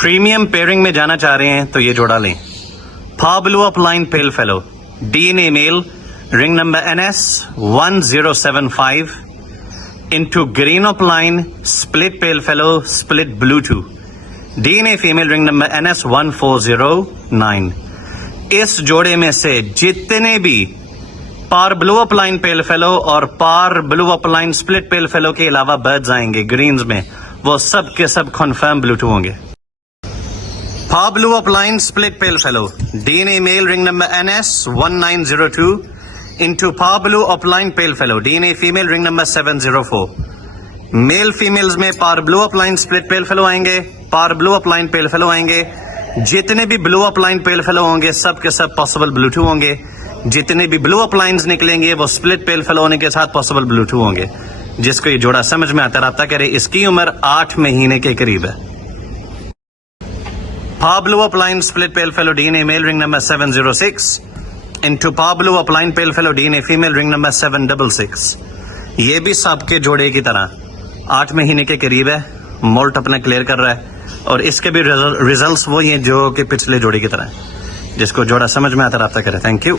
Premium pairing में जाना चाह रहे हैं तो ये जोड़ा लें। फा blue opaline pale fallow DNA male ring number NS 1075 into green upline split pale fellow split blue 2 DNA female ring number NS 1409। इस जोड़े में से जितने भी par blue opaline pale fallow और par blue opaline split pale fallow के अलावा birds आएंगे ग्रीन्स में, वो सब के सब कन्फर्म ब्लू 2 होंगे। फा blue opaline split pale fallow DNA male ring number NS 1902 into फा blue opaline pale fallow DNA female ring number 704। Male females में par blue opaline split pale fallow आएंगे, par blue opaline pale fallow आएंगे। जितने भी blue opaline pale fellow होंगे सब के सब पॉसिबल ब्लू 2 होंगे। जितने भी ब्लू अपलाइंस निकलेंगे वो स्प्लिट पेल फेलो होने के साथ पॉसिबल ब्लू 2 होंगे। जिसको ये जोड़ा समझ में आता है राब्ता करे। इसकी उम्र 8 महीने के करीब है। फा blue opaline split pale fallow DNA male ring number 706 into फा blue opaline pale fallow DNA female ring number 766। ये भी सबके जोड़े की तरह 8 महीने के करीब है। मोल्ट अपना क्लियर कर रहा है और इसके भी रिजल्ट्स वो ही हैं जो कि पिछले जोड़े की तरह है। जिसको जोड़ा समझ में आता है राब्ता करे। Thank you.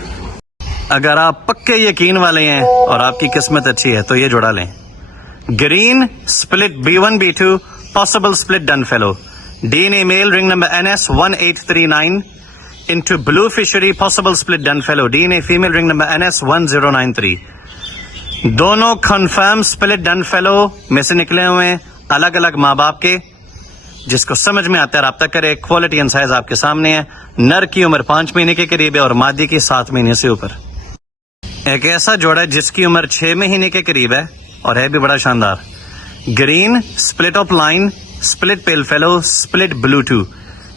अगर आप पक्के यकीन वाले हैं और आपकी किस्मत अच्छी है तो ये जोड़ा लें। Green split B1 B2 possible split done fellow DNA male ring number NS 1839 into blue fishery possible split done fellow DNA female ring number NS 1093। दोनों कंफर्म स्प्लिट डन फेलो में से निकले हुए हैं, अलग अलग माँ बाप के। जिसको समझ में आता है राब्ता करे। क्वालिटी एंड साइज आपके सामने है। नर की उम्र 5 महीने के करीब है और मादी की 7 महीने से ऊपर। एक ऐसा जोड़ा है जिसकी उम्र 6 महीने के करीब है और है भी बड़ा शानदार। Green split opaline split pale fallow split blue 2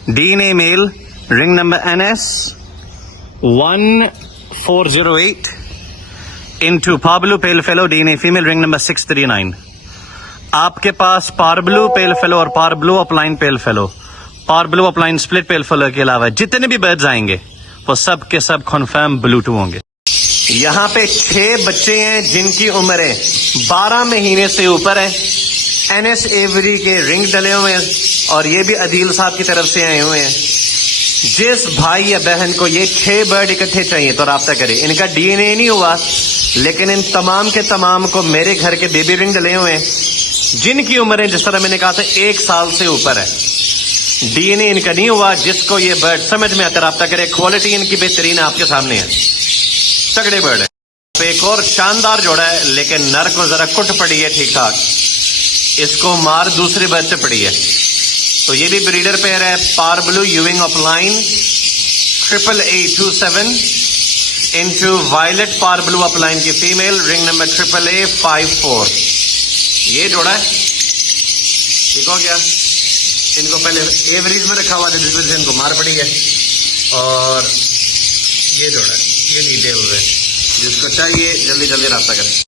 DNA male ring number NS 1408 into फा blue pale fallow DNA female ring number 639। आपके पास पार ब्लू पेल फेलो और par blue opaline pale fallow, par blue opaline split pale fallow के अलावा जितने भी birds आएंगे वो सब के सब कन्फर्म ब्लू 2 होंगे। यहाँ पे 6 बच्चे हैं जिनकी उम्र 12 महीने से ऊपर है। NS एवरी के रिंग डले हुए हैं और ये भी अदील साहब की तरफ से आए हुए हैं। जिस भाई या बहन को ये 6 बर्ड इकट्ठे चाहिए तो राब्ता करे। इनका DNA नहीं हुआ लेकिन इन तमाम के तमाम को मेरे घर के बेबी रिंग डले हुए हैं जिनकी उम्र जिस तरह मैंने कहा था 1 साल से ऊपर है। DNA इनका नहीं हुआ। जिसको ये बर्ड समझ में आता राब्ता करे। क्वालिटी इनकी बेहतरीन आपके सामने है। तगड़े बर्ड है। एक और शानदार जोड़ा है लेकिन नर को जरा कुट पड़ी है ठीक ठाक। इसको मार दूसरे बर्ड से पड़ी है। तो ये भी ब्रीडर पेयर है। पार ब्लू यूविंग opaline 88827 into violet par blue opaline की फीमेल रिंग नंबर AAA54। ये जोड़ा है। ठीक हो गया। इनको पहले एवरेज में रखा हुआ था जिस वजह से इनको मार पड़ी है और ये जोड़ा है। ये डिटेल है। जिसको चाहिए जल्दी जल्दी राब्ता करें।